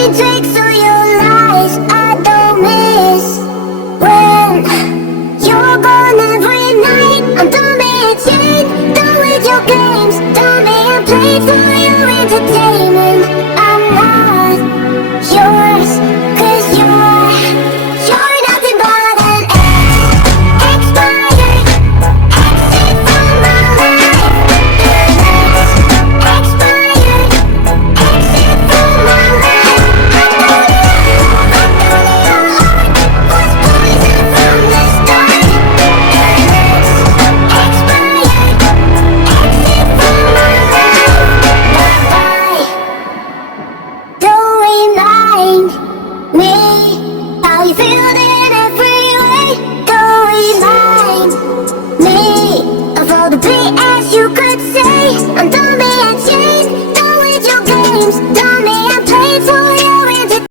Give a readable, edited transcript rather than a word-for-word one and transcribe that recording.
dirty tricks or your lies I don't miss. When you're gone every night, I'm done being cheap, done with your games, done being played for your entertainment. I'm not yours, 'cause you're nothing but an expired exit from my life. Expired exit from my life. I know your heart was poison from the start. Expired exit from my life. Bye-bye. Don't remind me how you feel in every way. Don't remind me of all the BS